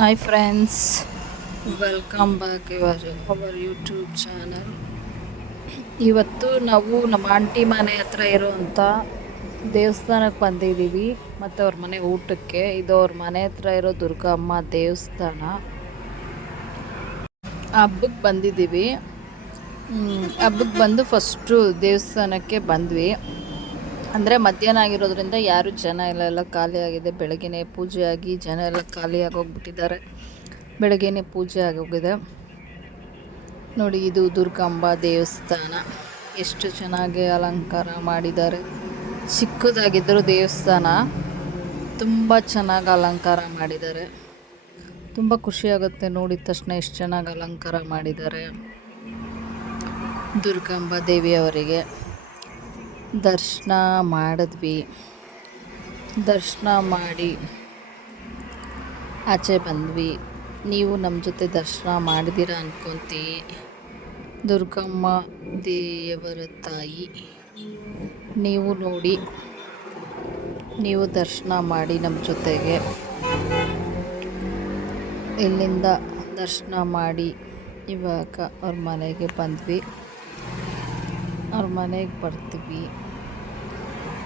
Hi friends, welcome back our YouTube channel. ಇವತ್ತು ನಾವು ನಮ್ಮ ಆಂಟಿ ಮನೆ ಹತ್ರ ಇರುವಂಥ ದೇವಸ್ಥಾನಕ್ಕೆ ಬಂದಿದ್ದೀವಿ ಮತ್ತು ಅವ್ರ ಮನೆ ಊಟಕ್ಕೆ. ಇದು ಅವ್ರ ಮನೆ ಹತ್ರ ಇರೋ ದುರ್ಗಮ್ಮ ದೇವಸ್ಥಾನ. ಹಬ್ಬಕ್ಕೆ ಬಂದಿದ್ದೀವಿ. ಹಬ್ಬಕ್ಕೆ ಬಂದು ಫಸ್ಟು ದೇವಸ್ಥಾನಕ್ಕೆ ಬಂದ್ವಿ. ಅಂದರೆ ಮಧ್ಯಾಹ್ನ ಆಗಿರೋದ್ರಿಂದ ಯಾರೂ ಜನ ಎಲ್ಲ ಖಾಲಿಯಾಗಿದೆ. ಬೆಳಗ್ಗೆನೇ ಪೂಜೆ ಆಗಿ ಜನ ಎಲ್ಲ ಖಾಲಿಯಾಗಿ ಹೋಗ್ಬಿಟ್ಟಿದ್ದಾರೆ. ಬೆಳಗ್ಗೆನೇ ಪೂಜೆ ಆಗೋಗಿದೆ. ನೋಡಿ, ಇದು ದುರ್ಗಾಂಬ ದೇವಸ್ಥಾನ. ಎಷ್ಟು ಚೆನ್ನಾಗಿ ಅಲಂಕಾರ ಮಾಡಿದ್ದಾರೆ. ಚಿಕ್ಕದಾಗಿದ್ದರೂ ದೇವಸ್ಥಾನ ತುಂಬ ಚೆನ್ನಾಗಿ ಅಲಂಕಾರ ಮಾಡಿದ್ದಾರೆ. ತುಂಬ ಖುಷಿಯಾಗುತ್ತೆ ನೋಡಿದ ತಕ್ಷಣ ಎಷ್ಟು ಚೆನ್ನಾಗಿ ಅಲಂಕಾರ ಮಾಡಿದ್ದಾರೆ. ದುರ್ಗಾಂಬ ದೇವಿಯವರಿಗೆ ದರ್ಶನ ಮಾಡಿದ್ವಿ. ದರ್ಶನ ಮಾಡಿ ಆಚೆ ಬಂದ್ವಿ. ನೀವು ನಮ್ಮ ಜೊತೆ ದರ್ಶನ ಮಾಡಿದ್ದೀರಾ ಅನ್ಕೊತೀವಿ. ದುರ್ಗಮ್ಮ ದೇವರ ತಾಯಿ, ನೀವು ನೋಡಿ, ನೀವು ದರ್ಶನ ಮಾಡಿ ನಮ್ಮ ಜೊತೆಗೆ. ಇಲ್ಲಿಂದ ದರ್ಶನ ಮಾಡಿ ಇವಾಗ ಅವ್ರ ಮನೆಗೆ ಬಂದ್ವಿ. ಅವ್ರ ಮನೆಗೆ ಬರ್ತೀವಿ.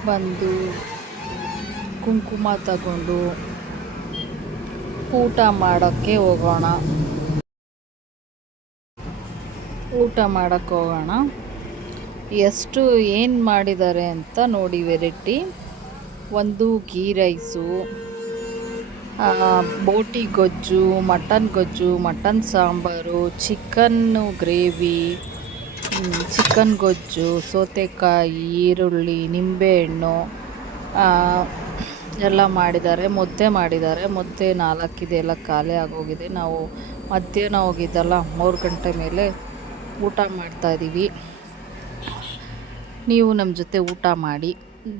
ಬಂದು ಕುಂಕುಮ ತಗೊಂಡು ಊಟ ಮಾಡೋಕ್ಕೆ ಹೋಗೋಣ. ಎಷ್ಟು ಏನು ಮಾಡಿದ್ದಾರೆ ಅಂತ ನೋಡಿ. ವೆರೈಟಿ ಒಂದು ಗೀ ರೈಸು, ಬೋಟಿ ಗೊಜ್ಜು, mutton sambar, chicken gravy, chicken ಗೊಜ್ಜು, ಸೌತೆಕಾಯಿ, ಈರುಳ್ಳಿ, ನಿಂಬೆಹಣ್ಣು ಎಲ್ಲ ಮಾಡಿದ್ದಾರೆ. ಮುದ್ದೆ ಮಾಡಿದ್ದಾರೆ. ಮುದ್ದೆ 4 ಇದೆ, ಎಲ್ಲ ಖಾಲಿ ಆಗೋಗಿದೆ. ನಾವು ಮಧ್ಯಾಹ್ನ ಹೋಗಿದ್ದಲ್ಲ, 3 ಗಂಟೆ ಮೇಲೆ ಊಟ ಮಾಡ್ತಾಯಿದ್ದೀವಿ. ನೀವು ನಮ್ಮ ಜೊತೆ ಊಟ ಮಾಡಿ.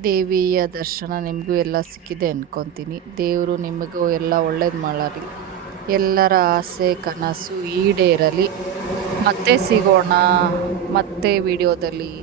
ದೇವಿಯ ದರ್ಶನ ನಿಮಗೂ ಎಲ್ಲ ಸಿಕ್ಕಿದೆ ಅಂದ್ಕೊತೀನಿ. ದೇವರು ನಿಮಗೂ ಎಲ್ಲ ಒಳ್ಳೇದು ಮಾಡಲಿ. ಎಲ್ಲರ ಆಸೆ ಕನಸು ಈಡೇರಲಿ. ಮತ್ತೆ ಸಿಗೋಣ ಮತ್ತೆ ವಿಡಿಯೋದಲ್ಲಿ.